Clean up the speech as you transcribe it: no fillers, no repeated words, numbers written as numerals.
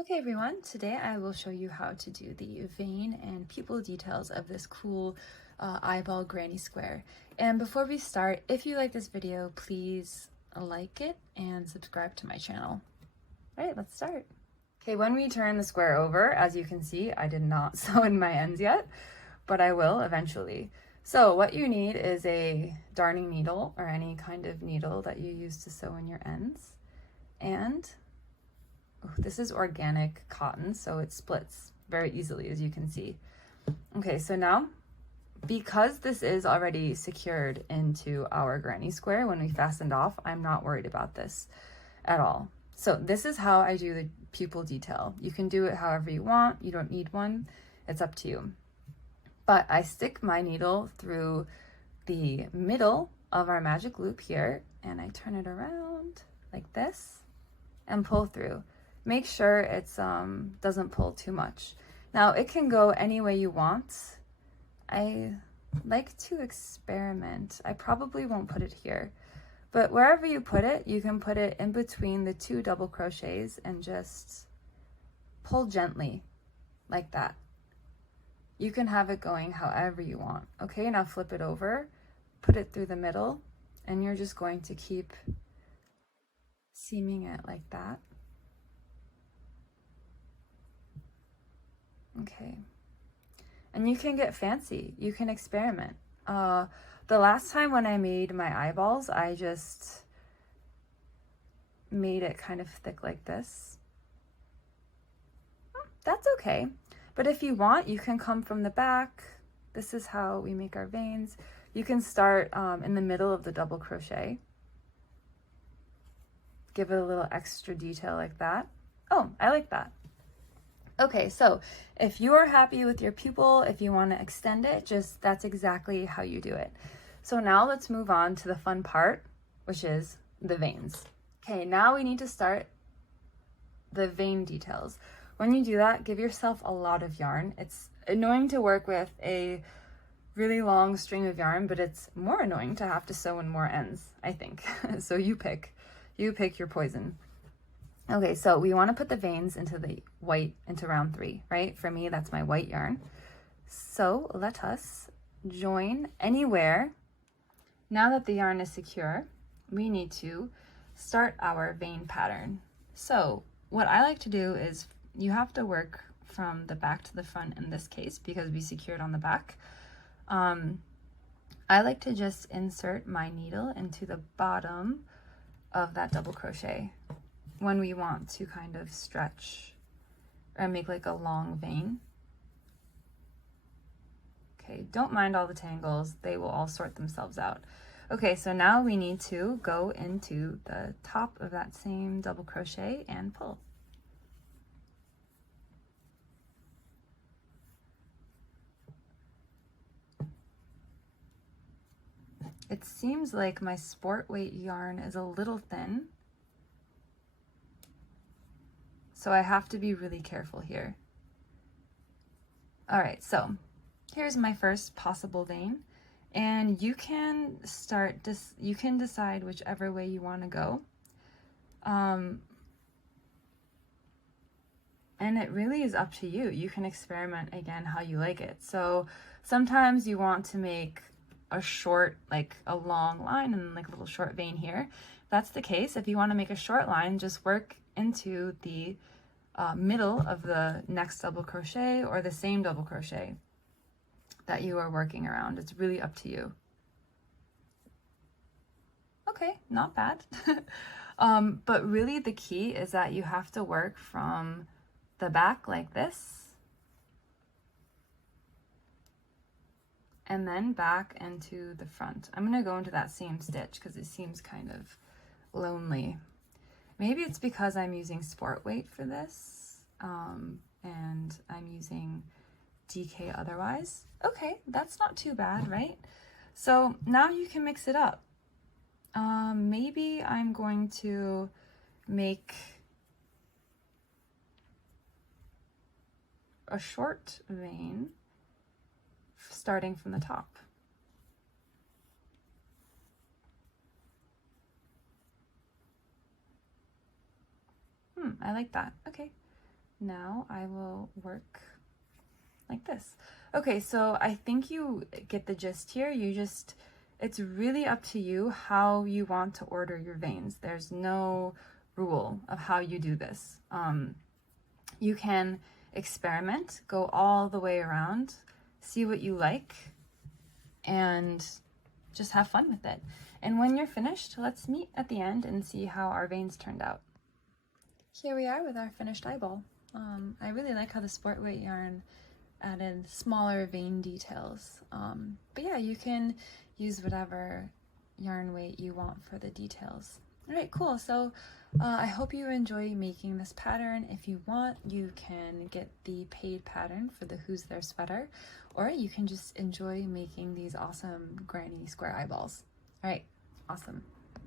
Okay everyone, today I will show you how to do the vein and pupil details of this cool eyeball granny square. And before we start, if you like this video, please like it and subscribe to my channel. All right, let's start. Okay, when we turn the square over, as you can see, I did not sew in my ends yet, but I will eventually. So what you need is a darning needle or any kind of needle that you use to sew in your ends. And this is organic cotton, so it splits very easily, as you can see. Okay, so now, because this is already secured into our granny square when we fastened off, I'm not worried about this at all. So this is how I do the pupil detail. You can do it however you want. You don't need one. It's up to you. But I stick my needle through the middle of our magic loop here, and I turn it around like this and pull through. Make sure it doesn't pull too much. Now it can go any way you want. I like to experiment. I probably won't put it here, but wherever you put it, you can put it in between the 2 double crochets and just pull gently like that. You can have it going however you want. Okay, now flip it over, put it through the middle, and you're just going to keep seaming it like that. Okay, and you can get fancy, you can experiment. The last time when I made my eyeballs, I just made it kind of thick like this. That's okay, but if you want, you can come from the back. This is how we make our veins. You can start in the middle of the double crochet. Give it a little extra detail like that. Oh, I like that. Okay, so if you are happy with your pupil, if you want to extend it, that's exactly how you do it. So now let's move on to the fun part, which is the veins. Okay, now we need to start the vein details. When you do that, give yourself a lot of yarn. It's annoying to work with a really long string of yarn, but it's more annoying to have to sew in more ends, I think. So you pick your poison. Okay, so we want to put the veins into the white, into round 3, right? For me, that's my white yarn. So let us join anywhere. Now that the yarn is secure, we need to start our vein pattern. So what I like to do is, you have to work from the back to the front in this case, because we secured on the back. I like to just insert my needle into the bottom of that double crochet when we want to kind of stretch or make like a long vein. Okay, don't mind all the tangles, they will all sort themselves out. Okay, so now we need to go into the top of that same double crochet and pull. It seems like my sport weight yarn is a little thin, so I have to be really careful here. All right, so here's my first possible vein, and you can start this, you can decide whichever way you want to go. And it really is up to you. You can experiment again how you like it. So sometimes you want to make a short, like a long line and like a little short vein here. If that's the case, if you want to make a short line, just work into the middle of the next double crochet or the same double crochet that you are working around. It's really up to you. Okay, not bad. But really the key is that you have to work from the back like this, and then back into the front. I'm gonna go into that same stitch because it seems kind of lonely. Maybe it's because I'm using sport weight for this, and I'm using DK otherwise. Okay, that's not too bad, right? So now you can mix it up. Maybe I'm going to make a short vein starting from the top. I like that. Okay, now I will work like this. Okay, so I think you get the gist here. It's really up to you how you want to order your veins. There's no rule of how you do this. You can experiment, go all the way around, see what you like, and just have fun with it. And when you're finished, let's meet at the end and see how our veins turned out. Here we are with our finished eyeball. I really like how the sport weight yarn added smaller vein details. But yeah, you can use whatever yarn weight you want for the details. All right, cool. So I hope you enjoy making this pattern. If you want, you can get the paid pattern for the Who's There sweater, or you can just enjoy making these awesome granny square eyeballs. All right, awesome.